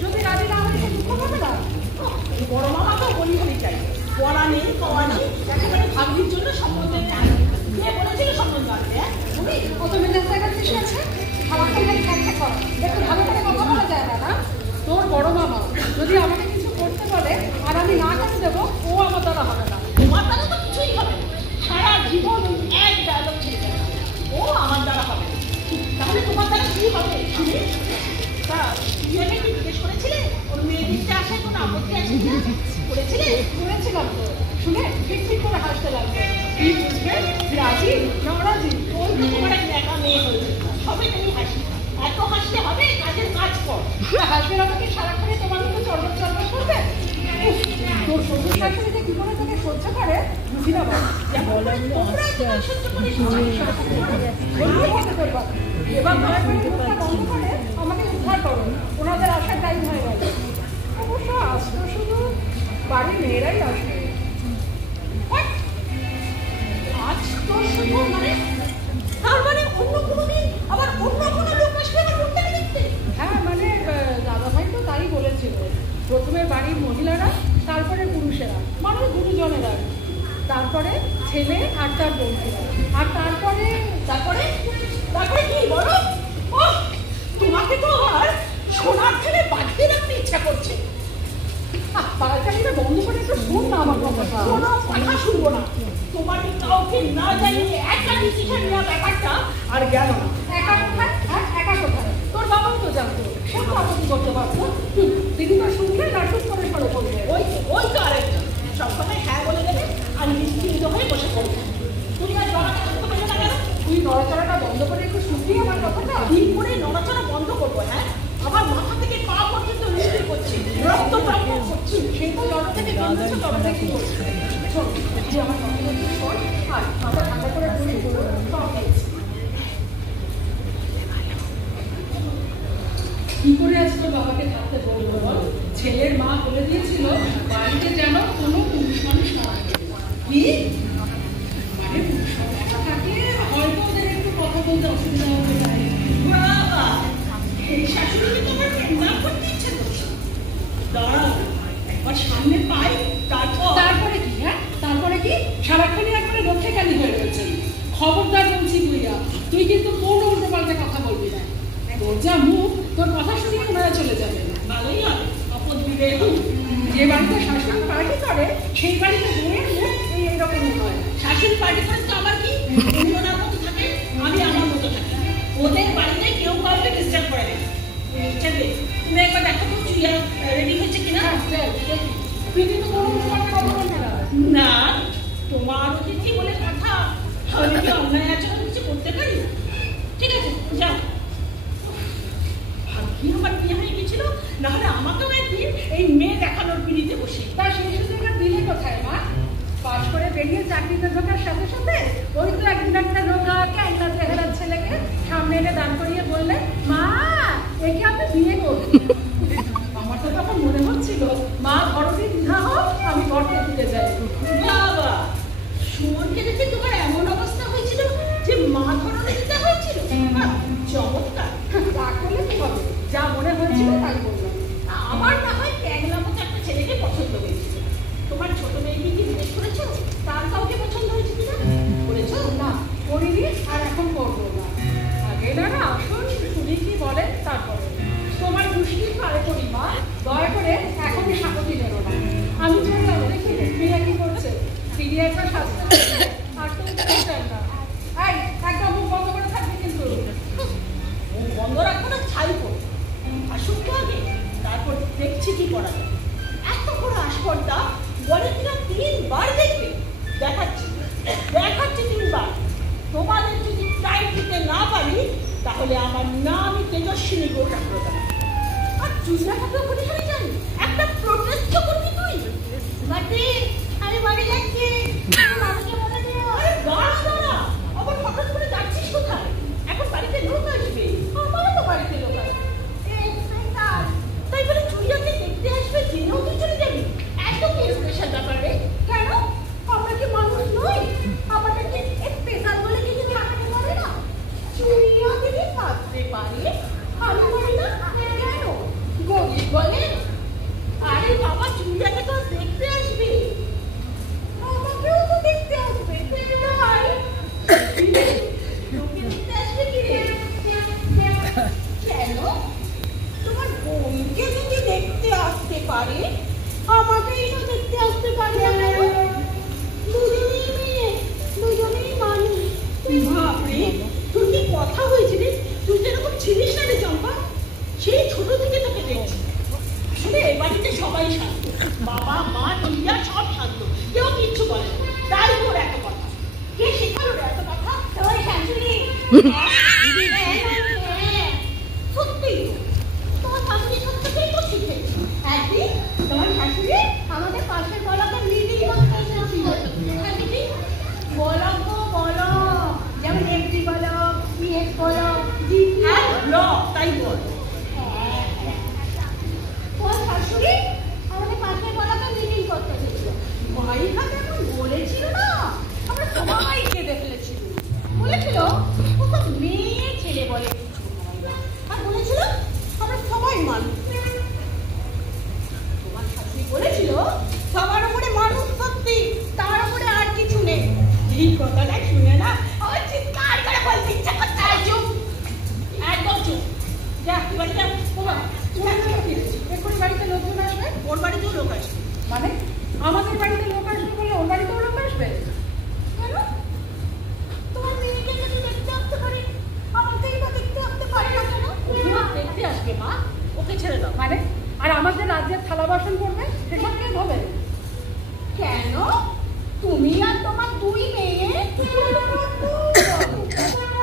যদি রাজি না হয় দুঃখ পাবে না। বড় মামা তো বলি বলি চাই, পড়া নেই খাওয়া নেই, একেবারে ভাবির জন্য সম্বন্ধ কে বলেছিল সম্বন্ধ আসবে? তুমি কত মেজাজ দেখাচ্ছিস আছে, খাবার খেলে খ্যাক কর, একটু ভালো করে কথা বলা যায় না। তোর বড় মামা যদি আমাকে কিছু করতে বলে আর আমি না করে দেবো, ও আমার দ্বারা হবে না। তোমার দ্বারা তো কিছুই হবে না, সারা জীবন এক ডায়লগ ছেড়ে যাবে, ও আমার দ্বারা হবে। তাহলে তোমার দ্বারা কি হবে শুনি? তা তুই আগে কি জিজ্ঞেস করেছিলে ওর মেয়ে দিকটা আসার কোনো আপত্তি আছে কিনা? করেছিলে? করেছিলাম তো, শুনে ঠিক ঠিক করে হাসতে লাগবে। কি বুঝবে রাজি না রাজি? ওই তো তোমার এক একা মেয়ে হয়েছে, সবাই তুমি হাসি, এত হাসলে হবে, কাজের কাজ কর। হাসবেন আমাকে সারাক্ষণে তোমার মতো চড়বড় চড়বড় করবে। তোর শ্বশুর শাশুড়ি যে কি করে তোকে সহ্য করে বুঝি না। এবার দয়া করে মুখটা বন্ধ করে আমাকে উদ্ধার করো, ওনাদের আসার টাইম হয়ে গেল। অবশ্য আসতো শুধু বাড়ির মেয়েরাই আসবে। আজ তো শুধু মানে তার মানে অন্য কোনো দিন আবার অন্য কোনো লোক আসবে আমার লোকটাকে দেখতে? হ্যাঁ মানে দাদাভাই তো তাই বলেছিল, প্রথমে বাড়ির মহিলারা, তারপরে পুরুষেরা, মানে গুরুজনেরা, তারপরে ছেলে আর তার বন্ধুরা, আর তারপরে তারপরে তারপরে কি বলো? ও তোমাকে তো আর সোনার ছেলে বাঁধিয়ে রাখতে ইচ্ছা করছে। পাড়াচালিটা বন্ধ করে একটু শুন না আমার কথা। কোনো কথা শুনবো না, তোমাকে কাউকে না জানিয়ে একা ডিসিশন নেওয়া ব্যাপারটা আর গেল না। একা কোথায়? হ্যাঁ একা কোথায়? তোর বাবাও তো জানতো, সে তো আপত্তি করতে পারতো। দিদি তো শুনলে লাটুস করে সরে পড়বে। ওই তো আরেকটা সব কথায় হ্যাঁ বলে দেবে আর নিশ্চিন্ত হয়ে বসে পড়বে। তুমি আর নড়াচড়া করতে পারবে না কেন? তুই নড়াচড়াটা বন্ধ করে একটু শুনবি আমার কথাটা? দিন করে নড়াচড়া বন্ধ করবো? হ্যাঁ, আমার মাথা থেকে পা পর্যন্ত নিচে করছি, রক্ত টকবক করছি। সে তো জড়ো থেকে বেঁধেছে, জড়ো থেকে করছে। শোন, তুই আমার কথা বলছিস শোন, আর মাথা ঠান্ডা করে বলি সব পেয়েছি। কি করে আজ তোর বাবাকে থাকতে বলবো বল? ছেলের মা বলে দিয়েছিল বাড়িতে যেন কোনো পুরুষ মানুষ না থাকে। কি মানে পুরুষ মানুষ থাকে, হয়তো ওদের একটু কথা বলতে অসুবিধা হতে পারে। বাবা, এই শাশুড়িকে তোমার প্রেম করতে ইচ্ছে করছে? দাঁড়াও, একবার সামনে পাই, তারপরে কি? হ্যাঁ তারপরে কি? সারাক্ষণই একবারে রক্ষে কালি হয়ে রয়েছেন। খবরদার বলছি বুইয়া, তুই কিন্তু কোনো উল্টো পাল্টা কথা বলবি না। তোর যা মুখ, তোর কথা শুনে ওনারা চলে যাবে। ভালোই হবে, অপদ বিদে। যে বাড়িতে শাশুড়ি পার্টি করে সেই বাড়িতে বউয়ের মুখ এইরকমই হয়। শাশুড়ি পার্টি করে তো আমার কি, উনি ওনার মতো থাকে, আমি আমার মতো থাকি। ওদের বাড়িতে কেউ কাউকে ডিস্টার্ব করে না। তুমি একবার দেখো তো চুইয়া রেডি হয়েছে কিনা। তুই কিন্তু কোনো উল্টো পাল্টা কথা বলবি না। না, তোমার অতিথি বলে কথা, আমি কি অন্যায় আচরণ কিছু করতে পারি? ঠিক আছে যাও। ভাগ্যি আমার বিয়ে হয়ে গেছিল, নাহলে আমাকেও একদিন এই মেয়ে দেখানোর পিড়িতে বসে। তা সেই সুযোগটা দিলে কোথায় মা? পাশ করে বেরিয়ে চাকরিতে ঢোকার সাথে সাথে ওই তো একদিন একটা রোগা ক্যাংলা চেহারার ছেলেকে সামনে এনে দান করিয়ে বললে, মা একে আমি বিয়ে করবো। আমার তো তখন মনে হচ্ছিল মা ঘরটি দ্বিধা হোক, আমি ঘরতে ফিরে যাই। বাবা, সুমনকে দেখে তোমার এমন অবস্থা হয়েছিল যে মা ধরনে দিতে হয়েছিল? চমৎকার। তা করলে কি হবে? যা মনে হয়েছিল তাই বললাম। আমার না হয় ক্যাংলা মতো একটা ছেলেকে পছন্দ হয়েছিল। তোমার ছোট মেয়েকে কি জিজ্ঞেস করেছো তার কাউকে পছন্দ হয়েছে কিনা? করেছো? না করিনি, আর এখন করবো না। আগে না আসুন শুনি কি বলেন, তারপরে তোমার মুশকিল পারে করি মা। দয়া করে এখনই স্বাগতি নেব না। আমি চললাম, দেখি প্রিয়া কি করছে। প্রিয়া একটা শাস্তি আর তুমি চান না। এই একদম মুখ বন্ধ করে থাকবে কিন্তু। বন্ধ রাখবো না, ছাই করবো। আসুন তো আগে, তারপর দেখছি কি করা যায়। এত বড় আসপর্দা বলে কিনা 3 বার দেখবে। দেখাচ্ছি 3 বার। তোমাদের যদি টাইম দিতে না পারি তাহলে আমার নামই তেজস্বিনী গোটাপ্রধান। আর চুজরা কথা বলে আমি জানি একটা প্রোটেস্ট করবি তুই। বাড়ি আমি বাড়ি যাচ্ছি, মানুষকে বলে দিও। আরে দাঁড়া দাঁড়া, আবার হঠাৎ করে যাচ্ছিস কোথায়? এখন বাড়িতে লোক আসবে। আমারও তো বাড়িতে লোক আসবে। তাই বলে চুইয়াকে দেখতে আসবে, জেনেও তুই চলে যাবি? এত কি স্পেশাল ব্যাপার রে? কেন, আমরা কি মানুষ নই? আমাদের কি স্পেশাল বলে কিছু থাকতে পারে না? চুইয়া যদি থাকতে পারে, আমি পারি না কেন? গরিব আরে আমাকেই তো দেখতে আসতে পারে না কেন? দুজনেই মেয়ে, দুজনেই মানুষ। বাপরে, তোর কি কথা হয়েছে রে? তুই তো এরকম ছিলিস না রে চম্পা। সেই ছোট থেকে তোকে দেখছি। আসলে এ বাড়িতে সবাই শান্ত, বাবা মা টিয়া সব শান্ত, কেউ কিচ্ছু বলে না। তাই তোর এত কথা। কে শেখালো রে এত কথা? তোমার শাশুড়ি। সত্যি তোমার শাশুড়ি সত্যিই তো শিখেছে। একদিন তোমার শাশুড়ি আমাদের পাশের বলাকে মিটিং করতে এসেছিল। বলো গো বলো, যেমন এমপি বলো, পিএস বলো, জিপি বলো, তাই বল। তোমার শাশুড়ি আমাদের পাশের বলাকে মিটিং করতে এসেছিল। ভাইটা যেমন বলেছিল না, আমরা সবাই কেঁদে ফেলেছিল। বলেছিল ও তো মেয়ে ছেলে বলে কিছু হয় না, আর বলেছিল আমরা সবাই মানুষ। তোমার শাশুড়ি বলেছিল সবার উপরে মানুষ সত্যি, তার উপরে আর কিছু নেই। এই কথাটা শুনে না আমার চিৎকার করে বলতে ইচ্ছা করছে। চুপ, একদম চুপ। যা তুই বাড়ি যা। এক্ষুনি বাড়িতে লোকজন আসবে। ওর বাড়িতেও লোক আসবে। মানে আমাদের বাড়িতে লোক আসবে বলে ওর বাড়িতেও লোক আসবে? কেন? তোমার মেয়েকে যদি দেখতে আসতে পারে, আমাকেই বা দেখতে আসতে পারে না কেন? ওকেও দেখতে আসবে মা, ওকে ছেড়ে দাও। মানে আর আমাদের রাজ্যের থালা বাসন করবে, সেসব কে ধোবে? কেন? তুমি আর তোমার দুই মেয়ে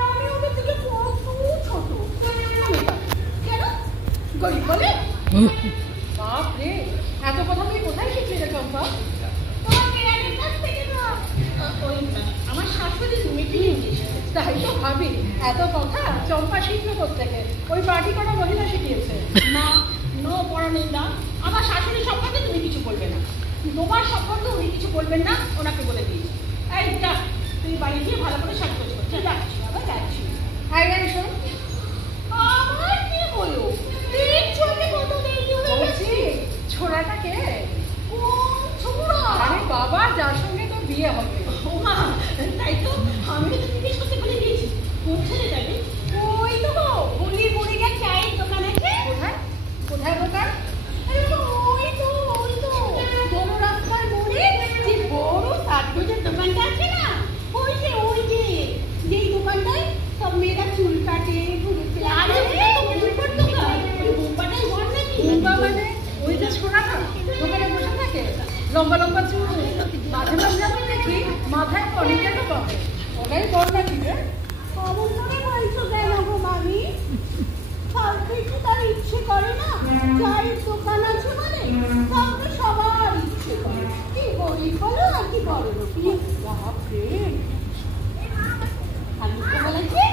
আমি ওদের থেকে কত ছোট। কেন? গরিব বলে? বাপ রে, এত কথা তুই কোথায় শিখলি রে চম্পা? তোমার মেয়ের কাছ থেকে না, ওই আমার শাশুড়ি মিটিং এসেছে। তাই তো ভাবি, এত কথা চম্পা শিখলো কোত্থেকে? ওই পার্টি করা মহিলা শিখিয়েছে। না, নো বড় নেই না। আমার শাশুড়ি সম্পর্কে তুমি কিছু বলবে না, তোমার সম্পর্কে উনি কিছু বলবেন না, ওনাকে বলে দিয়েছি। এই যা, তুই বাড়ি গিয়ে ভালো করে সাজগোজ করছি। যাচ্ছি, আবার যাচ্ছি। হাই গাই শোন, আমার কি হলো? দেখছো আমি কত দেরি হয়ে গেছি? ছোড়াটাকে? কোন ছোড়া? আরে বাবা, যার সঙ্গে তোর বিয়ে হবে। ও মা, তাই তো আমিও তো জিজ্ঞেস করতে ভুলে গিয়েছি। কোন ছেলে যাবে? ওই তো গো, গলি বুড়িটা চায়ের দোকান আছে। কোথায় কোথায় দোকান? আরে বাবা, ওই তো বড় রাস্তার মোড়ে যে বড় সাজগোজের দোকানটা আছে না, ওই যে যেই দোকানটায় সব মেয়েরা চুল কাটে, ঘুরেছে। আরে বুম্পার দোকান। ওই বুম্পাটাই বল নাকি? বুম্পা মানে ওই যে ছোড়াটা দোকানে বসে থাকে, লম্বা লম্বা চুল, মাঝে মাঝে আমি দেখি মাথায় পনিটেলও পাবে। ওটাই বল নাকি রে? অমন করে বলছো কেন গো মামি? কাউকে কি তার ইচ্ছে করে না? চায়ের দোকান আছে মানে কাউকে সবার ইচ্ছে করে, কি গরিব বলো আর কি বড় লোক। বাপরে, আমি তো বলেছি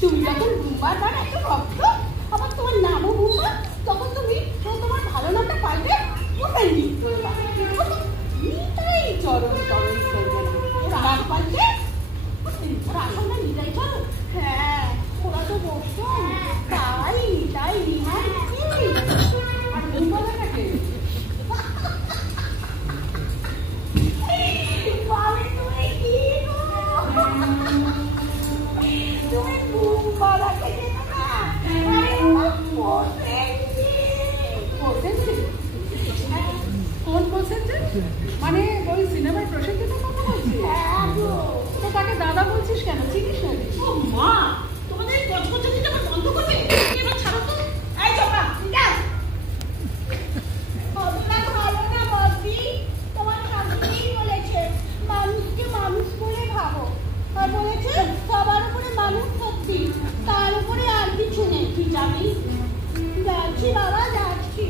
তুমি যখন বুম্বার বার এত ভক্ত, আবার তোমার নামও বুম্বা, তখন তুমি তোমার ভালো নামটা পাইবে, ওটাই লিখ করবা। নিতাই চরণ চরণ করবে না, ওরা নাম পাইবে, ওরা আসলে নিতাই চরণ। হ্যাঁ, ওরা তো বসতো তাই নিতাই নিহাই। আর বুম্বাটাকে তুমি কি গো? তুমি বুম্বাটাকে দেখো না? আরে আমার কোন বলছেন? মানে ওই সিনেমার প্রসেনজিতের কথা বলছিস? হ্যাঁ গো। তো তাকে দাদা বলছিস কেন? চিনিস না? ও মা, তোমাদের এই গজগজানিটা আবার বন্ধ করবে? এবার ছাড়ো তো। এই চম্পা, যা। হবে না, ভালো না বদ্দি। তোমার শাশুড়ি বলেছে মানুষকে মানুষ বলে ভাবো, আর বলেছে সবার উপরে মানুষ সত্যি, তার উপরে আর কিছু নেই। তুই যাবি? যাচ্ছি বাবা, যাচ্ছি।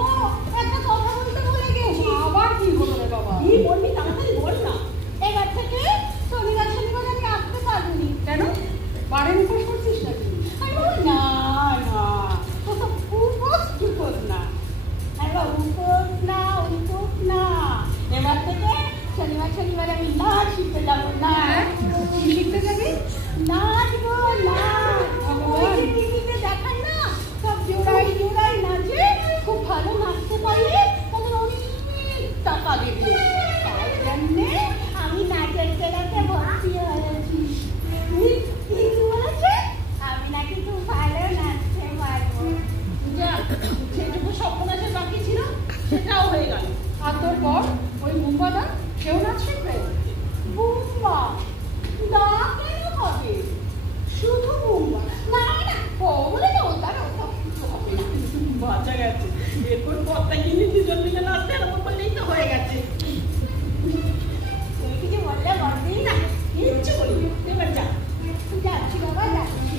ও, একটা কথা বলতে ভুলে গেছি। আবার কি হলো রে বাবা? কি বলবি তাড়াতাড়ি বল না। এবার থেকে শনিবার শনিবার আমি আসতে পারবনি। কেন? বাড়ির উপোস করছিস নাকি? আমি বলি না না, ওসব উপোস টুপোস না। আমি বলি উপোস না। এবার থেকে শনিবার শনিবার আমি নাচ শিখতে যাবো। না, কি শিখতে যাবি? নাচ গো নাচ। ওই যে টিভিতে দেখায় না, সব জোড়াই জোড়াই নাচে, খুব ভালো নাচতে পারলে তাদের অনেক টাকা দেবে। তাই জন্যে আমি নাচের ক্লাসে ভর্তি হয়েছি। তুই কি বলেছে? আমি নাকি খুব ভালো নাচতে পারবো। যা, যেটুকু স্বপ্ন এরপর কর্তা কিনে দুজন মিলে নাচতে এরকম করলেই তো হয়ে গেছে। তুমি কিছু বললে বলতেই না, কিচ্ছু বলি এবার যা যাচ্ছি বাবা যাচ্ছি।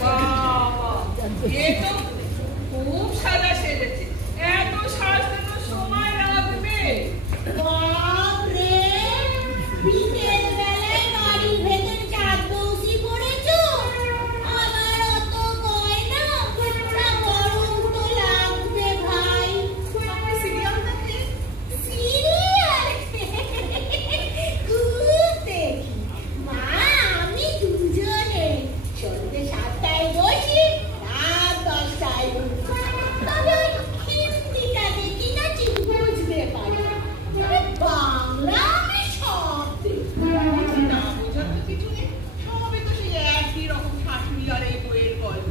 বাবা, এ তো খুব সাদা সেজেছে। এত সাজতে তো সময় লাগবে। বাপরে, বিকেল বেলায় বাড়ির ভেতর চাঁদ বৌসি পড়েছো, আবার অত গয়না, তা গরম তো লাগবে ভাই। আপনি সিরিয়াল দেখেন? সিরিয়াল খুব দেখি মা, আমি দুজনে সন্ধ্যে 7টায় বসি, রাত 10টায় উঠি। তবে ওই হিন্দিটা দেখি না, ঠিক বুঝতে পারি না। তবে বাংলা আমি সব দেখি। না বোঝার তো কিছু নেই। সবই তো সেই একই রকম শাশুড়ি আর এই বইয়ের গল্প।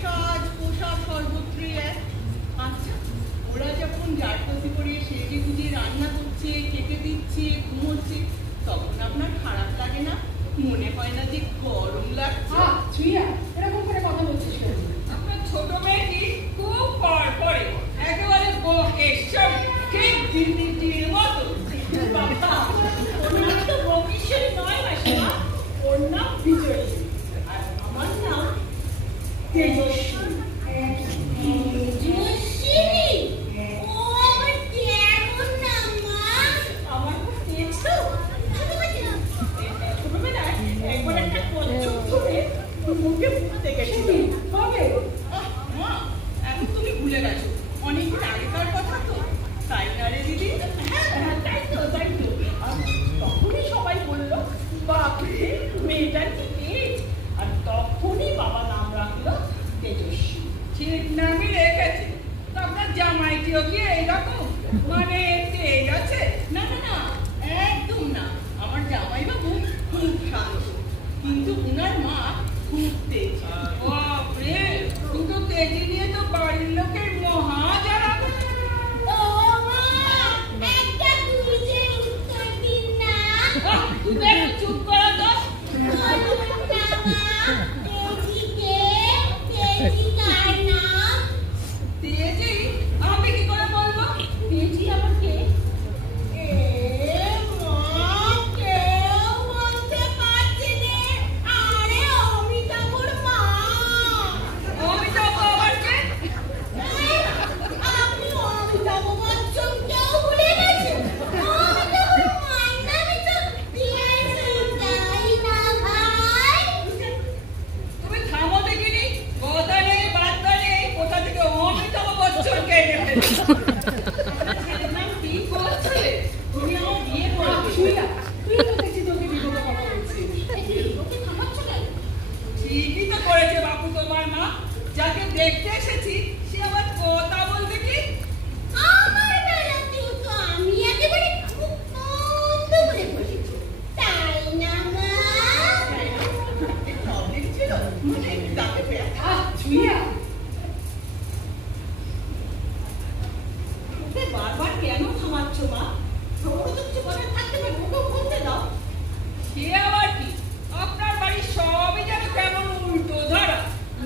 সাজ পোশাক সর্বত্রই এক। আচ্ছা, ওরা যখন জারদস্তি করে সেজে গুজে রান্না করছে, খেতে দিচ্ছে, ঘুমোচ্ছে, তখন আপনার খারাপ লাগে না? মনে হয় না যে গরম লাগছে? ছুঁয়া এরকম করে কথা বলছিস কেন? আপনার ছোট মেয়েটি খুব পরে একেবারে বকেশ্বরী, ঠিক দিল্লিটির মতো। বাবা, ওর নাম তো বকেশ্বরী নয় মাসিমা, ওর নাম বিজয়ী, আর আমার নাম তেজস্বী। তেজস্বিনী? ও আবার কেমন নাম মা? আমার খুব তেজস্বী। ছোটবেলায় একবার একটা কচ্ছপ ধরে মুখে ফুটতে গেছিল। কবে? মা, এখন তুমি ভুলে গেছো, অনেকদিন আগেকার কথা তো, তাই না রে দিদি? হ্যাঁ, তাই তো। আর তখনই সবাই বললো, বাপরে মেয়েটার কি তেজ। আর তখনই বাবা নাম রাখলো তেজস্বী। ঠিক নামই রেখেছে। তো আপনার জামাইটিও কি এইরকম, মানে তেজ আছে? না, একদম না। আমার জামাই বাবু খুব শান্ত, কিন্তু উনার মা খুব তেজ। বাপরে, কিন্তু তেজি নিয়ে তো বাড়ির লোকের মহা যারা। ও মা, একটা কুইজের উত্তর দিন না। তুমি একটু চুপ করো তো। বলুন না মা, তেজি কে? তেজি কার নাম? তেজি? আমি কি করে বলবো? তেজি আবার কে? এ মা, কেউ বলতে পারছে না। আরে অমিতাভর মা। অমিতাভ আবার কে? আপনি অমিতাভ বচ্চনকেও ভুলে গেছেন? অমিতাভের মায়ের নামই তো তেজি, তাই না ভাই? তুমি থামো দেখিনি, কথা নেই বার্তা নেই, কোথা থেকে অমিতাভ বচ্চনকে এনে ফেলেছো? ছেলের নাম কি করছে? তুমি আমার বিয়ে করবে? ছুঁয়া তুই তো দেখছি তোকে বিপদে কথা বলছিস। ওকে থামাচ্ছ কেন? ঠিকই তো করেছে বাপু তোমার মা, যাকে দেখতে এসেছি সে আবার কথা বলবে কি? আমার বেলাতেও তো আমি একেবারে খুব বন্ধ করে বসেছি, তাই না মা? প্রবলেম ছিল, মানে তাকে ব্যথা। ছুঁয়া ওকে বারবার কেন থামাচ্ছ মা? ওকে তো কিছু কথা থাকতে পারে, ওকেও বলতে দাও। সে আবার কি, আপনার বাড়ির সবই যেন কেমন উল্টো ধারা।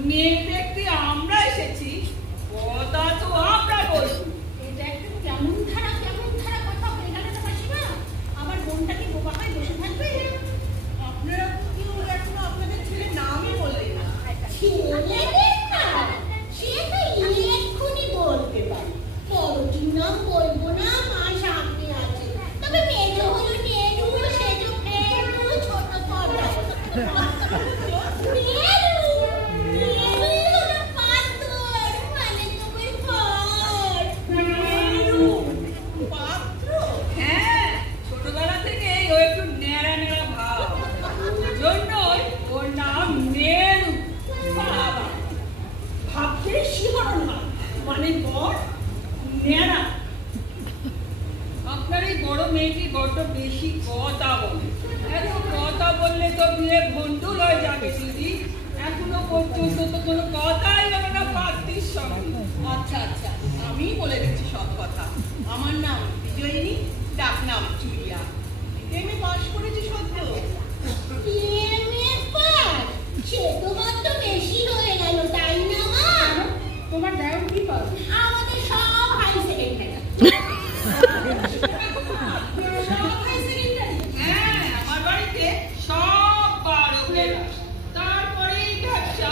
মেয়ে দেখতে আমরা এসেছি, কথা তো আমরা বলবো। এটা একটা কেমন ধারা কথা হয়ে গেল না মাসিমা? আমার বোনটা কি বোবা হয়ে বসে থাকবে? আপনারা কেউ এখনো আপনাদের ছেলের নামই বললেন না। ছেলেদের না, সে তো এক্ষুনি বলতে পারি। বড়টির নাম বলবো না, মা সামনে আছে। তবে মেজো হলো নেরু, সেজো ফেরু, ছোট পর্দা নেরু হলো পাথর, মানে তোমার ঘর। নেরু, পাত্র? হ্যাঁ, ছোটবেলা থেকেই ও একটু ন্যাড়া ভাব, ওই জন্যই ওর নাম নেরু। বাবা, ভাবতেই শিহরণ হয়, মানে ঘর নেড়া। আপনার এই বড় মেয়েটি বড্ড বেশি কথা বলে। এত কথা বললে তো বিয়ে ভণ্ডুল হয়ে যাবে দিদি। এখনো পর্যন্ত তো কোনো কথাই হলো না পাত্রীর সঙ্গে। আচ্ছা, আমি বলে দিচ্ছি সব কথা। আমার নাম বিজয়িনী, ডাক নাম চুইয়া। এমএ পাশ করেছি সদ্য। MA pass? সে তো মাত্র বেশি হয়ে গেল, তাই না মা? তোমার দেওর কি পাবে? আমাদের সব হাই সেকেন্ডারি। হ্যাঁ, আমার বাড়িতে সব 12 ক্লাস, তারপরেই ব্যবসা,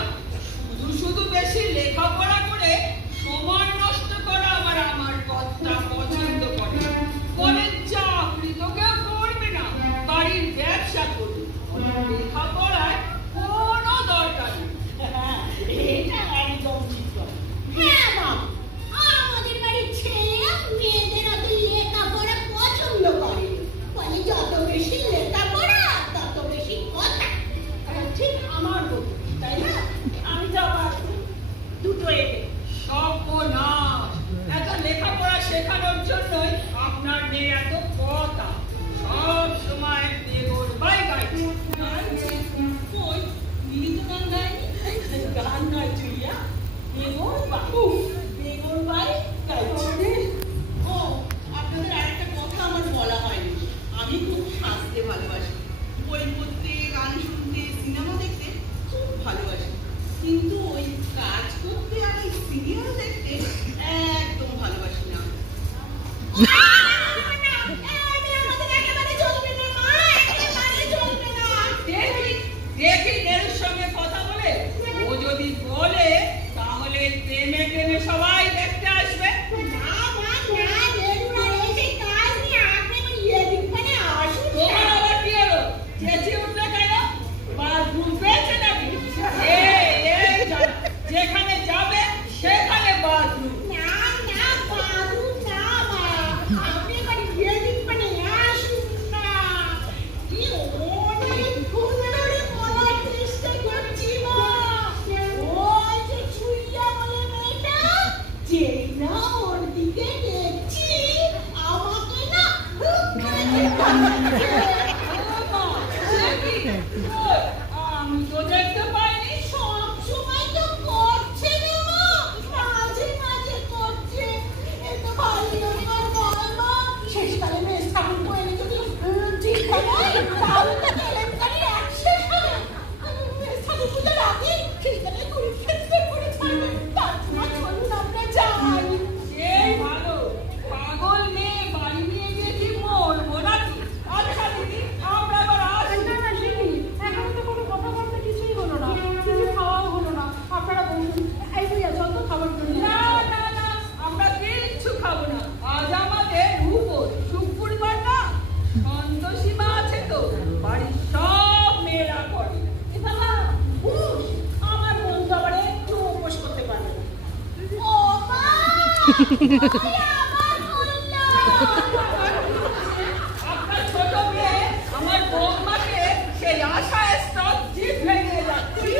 আপনার ছোট মেয়ে আমার বৌমাকে সেই আশায় সব জিভ ভেঙে যাচ্ছে।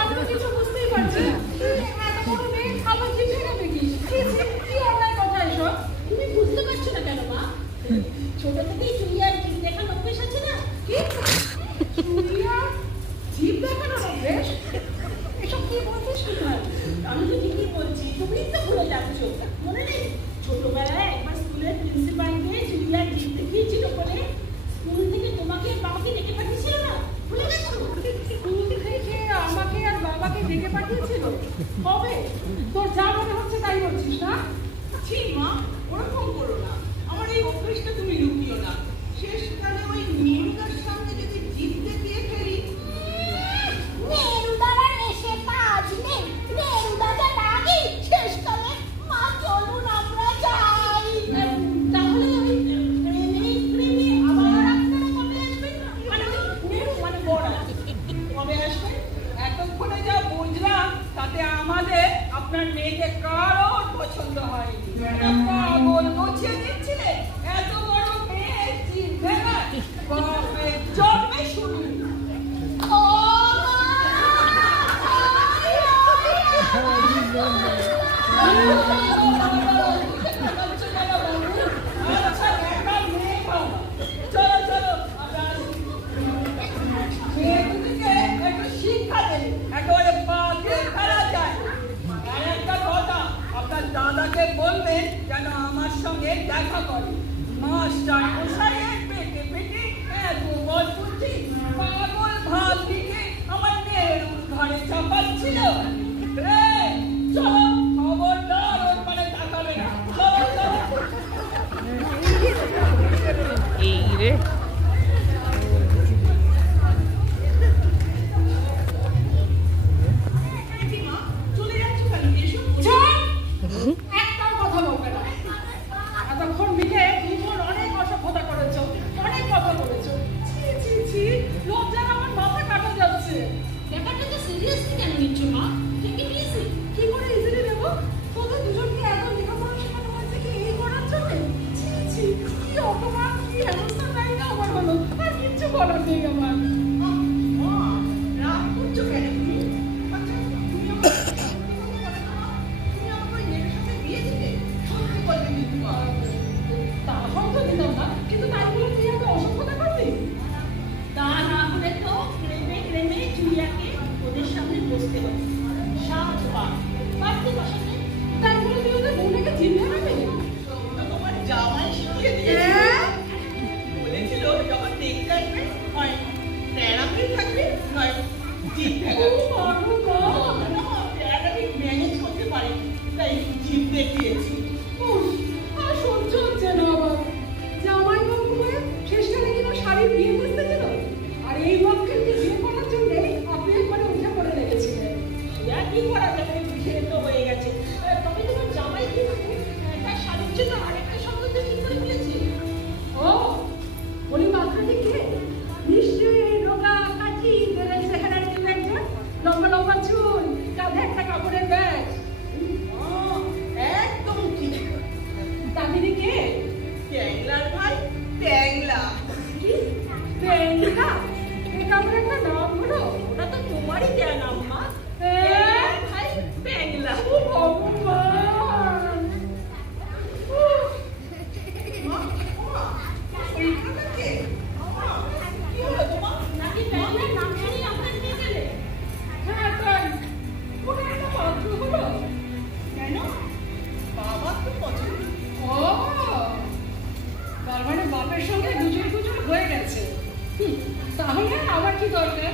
আমি তো কিছু বুঝতেই পারছি না। এত বড় মেয়ে আবার জিভ ভেঙাবে কি? কি অন্যায় কথা এসব? তুমি বুঝতে পারছো না কেন মা? ছোট থেকেই চুইয়ার জিভ দেখার অভ্যেস আছে না? কি? চুইয়া জিভ দেখানোর অভ্যেস? এসব কি বলছিস তুই? আমি তো ঠিকই বলছি, তুমি তো ভুলে যাচ্ছ। মনে নেই ছোটবেলায় একবার স্কুলের প্রিন্সিপালকে চুইয়ার জিভ দেখিয়েছিল বলে স্কুল থেকে তোমাকে বাবাকে ডেকে পাঠিয়েছিল না? ভুলে গেছো? স্কুল থেকে আমাকে আর বাবাকে ডেকে পাঠিয়েছিল? কবে? তোর যা মনে হচ্ছে তাই বলছিস না? ছি মা, ওরকম করো না। আমার এই অভ্যেসটা তুমি লুকিও না। শেষকালে ওই নিমগার সামনে যদি জিভ দেখিয়ে ফেলি। নেরুদার এসে কাজ নেই, নেরুদাকে লাগি শেষকালে মা চলুন আমরা যাই। তাহলে ওই ক্রেমে আবার আপনারা কবে আসবেন? মানে নেরু মানে বড় কবে আসবেন? এতক্ষণে যা বুঝলাম তাতে আমাদের আপনার মেয়েকে কারোর পছন্দ হয়নি। পাগল গুছিয়ে দিচ্ছিলে, এত বড় মেয়ে জিভ ভেঙা বাপের জন্মে শুরু। ও আচ্ছা একা মেয়ে বাবা, চলো চলো আমরা মেয়েটিকে একটু শিক্ষা দেই, একেবারে পাকে ফেলা যায়। আর একটা কথা, আপনার দাদাকে বলবেন যেন আমার সঙ্গে দেখা করে। মাস্টার মশাইয়ের পেটে পেটে এত বলছি পাগল ভাব দিকে আমার মেয়ের ঘরে চাপাচ্ছিল। রে চলো, খবরদার ওর মানে তাকাবে না। চলো চলো। এই রে মা চলে যাচ্ছ কেন? এসো। একটাও কথা বলবে না। এতক্ষণ মিলে দুজন অনেক অসভ্যতা করেছো, অনেক কথা বলেছো। ছি ছি ছি, লজ্জায় আমার মাথা কাটা যাচ্ছে। ব্যাপারটা তো সিরিয়াসলি কেন নিচ্ছ মা? ঠিক ইজি। কি করে ইজিলি নেব? তোদের দুজনকে এত লেখাপড়া শেখানো হয়েছে কি এই করার জন্য? ছি ছি, কি অপমান, কি হেনস্থা নাই না আমার হলো। আর কিচ্ছু বলার নেই আমার। মা রাগ করছো কেন তুমি? আচ্ছা তুমি আমার তুমি আমাকে ওই মেয়ের সাথে বিয়ে দিতে সত্যি বলবে কিন্তু মা। তা হয়তো দিতাম না, কিন্তু তাই বলে তুই এত অসভ্যতা করবি? তা না হলে তো ক্রেমে চুইয়াকে ওদের সামনে বসতে হবে। 7 বার পারতে বসাতে। তাই বলে তুই ওদের বোনকে জিভ ভেঙাবি? তোমার জামাই শিখিয়ে দিয়েছে। হ্যাঁ? বলেছিল যখন দেখতে আসবে হয় প্যারাপি থাকবে নয় জিভ ও থাকবে। বাবু গো। প্যারাপি ম্যানেজ করতে পারি তাই জিভ দেখিয়েছি। উফ, আর সহ্য হচ্ছে না বাবা। জামাই বাবু হয়ে শেষকালে কিনা শাড়ির বিয়ে করতে গেল। আর এই মক্কেলকে বিয়ে করার জন্য আপনি একবারে উঠে পড়ে লেগেছিলেন। আর কি করা যাবে? বিয়ে তো হয়ে গেছে। তবে তোমার জামাই কিন্তু একটা শাড়ির জন্য আরেকটা সম্বন্ধ ঠিক করে ফেলেছে। ও, বলি মাত্রটি কে? নিশ্চয়ই এই রোগা কাঠি বেড়াই চেহারার কেউ একজন। লম্বা লম্বা চুল, কাঁধে একটা কাপড়ের ব্যাগ। একদম ঠিক। দামিনী কে? ট্যাংলার ভাই ট্যাংলা। কি? প্রেমিকা? এ কাপড়ের একটা নাম হলো? ওটা তো তোমারই দেয়া নাম মা। হ্যাঁ? ভাই প্যাংলা। ও ভগবান! উফ, মা মা এইখানে কে? মা কি হলো তোমার? নাকি প্যাংলার নাম শুনেই আপনার নিয়ে গেলে? হ্যাঁ তাই। কোনো একটা পাত্র হলো? কেন? বাবা তো পছন্দ। ও, তার মানে বাপের সঙ্গে দুজন দুজন হয়ে গেছে। তাহলে আবার কি দরকার?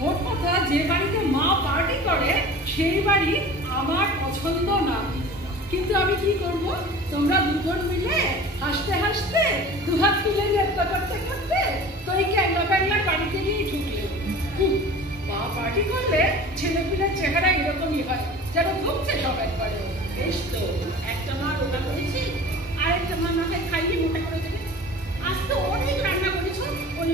মোট কথা, যে বাড়িতে মা পার্টি করে সেই বাড়ি আমার পছন্দ না। কিন্তু আমি কি করব? তোমরা দুজন মিলে হাসতে হাসতে দুহাত তুলে নৃত্য করতে করতে তো এই ক্যাংলা প্যাংলার বাড়িতে গিয়ে ঢুকলে। মা পার্টি করলে ছেলেপিলের চেহারা এরকমই হয়, যেন ঢুকছে সব একবারে। বেশ তো, একটা মা রোগা করেছে, আরেকটা মা না হয় খাইয়ে মোটা করে দেবে। আজ তো অনেক রান্না করেছো, ওই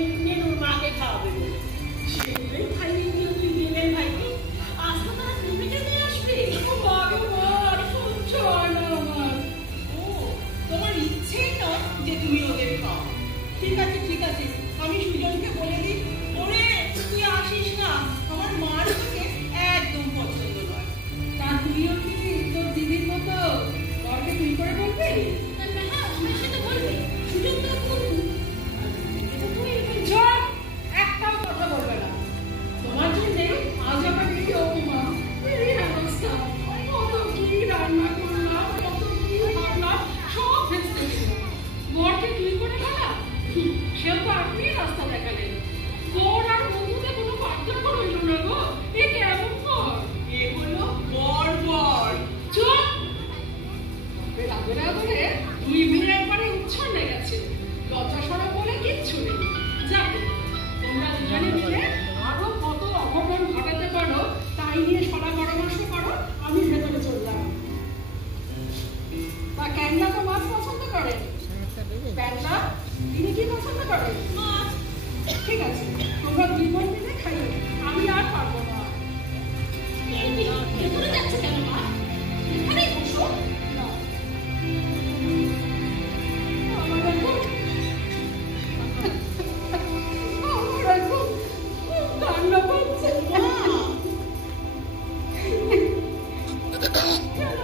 আদরে আদরে দুই মেয়ে একবারে উচ্ছন্নে গেছে। লজ্জা সরম বলে কিচ্ছু নেই। যাবে তোমরা দুজনে মিলে আরো কত অঘটন ঘটাতে পারো তাই নিয়ে সলা পরামর্শ করো। আমি ভেতরে চললাম। তা ক্যাংলা তো মাছ পছন্দ করে। ক্যাংলা তিনি কি পছন্দ করেন? মাছ। ঠিক আছে, তোমরা দুই বোন মিলে খাইও। আমি আর পারবো না। ভেতরে যাচ্ছে কেন মা? এখানেই বসো। না, আমার এখন খুব কান্না পাচ্ছে। কেন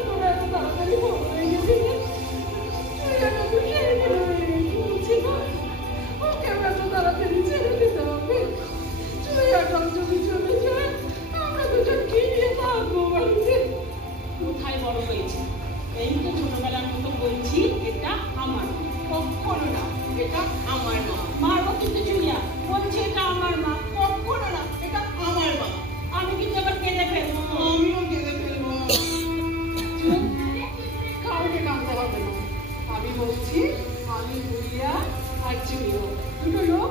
তোমরা এত তাড়াতাড়ি বড় হয়ে গেছিলে? ওকে এত তাড়াতাড়ি ছেড়ে দিতে হবে? তুই এখন যদি চলে যায় আমরা দুজন কি নিয়ে থাকবো বাড়িতে? কোথায় বড় হয়েছে? এই তো ছোটবেলার মতো বলছি এটা আমার মা। কখনো না, এটা আমার মা। মারবো কিন্তু জুলিয়া, বলছি এটা আমার মা। কখনো না, এটা আমার মা। আমি কিন্তু আবার কেঁদে ফেলবো। আমিও কেঁদে ফেলবো। চুপ, কাউকে কাঁদতে হবে না। আমি বলছি আমি বুড়িয়া আর জুলিও দুটো লোক